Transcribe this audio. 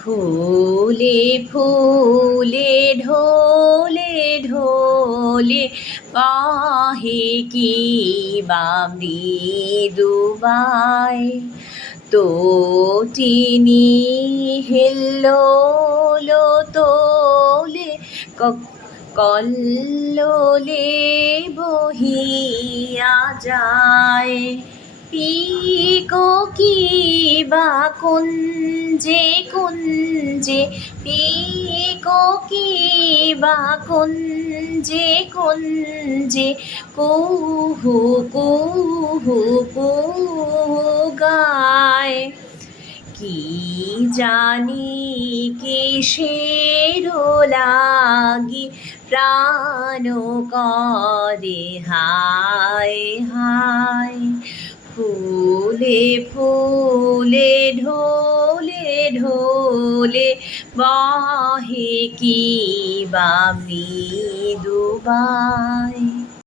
ফুলে ফুলে ঢোলে ঢোলে বাহে কি বা মৃদুবাই তটিনী হিল্লোল তোলে কল্লোলে বহিয়া যায় পিককি বা কুঞ্জে কুঞ্জে পিককি বা কুঞ্জে কুঞ্জে কুহু কুহু কুহু গায় কি জানি কিসের লাগি প্রাণ করে হায় হায় ফুলে ফুলে ঢোলে ঢোলে বাহে কি বা মৃদুবাই।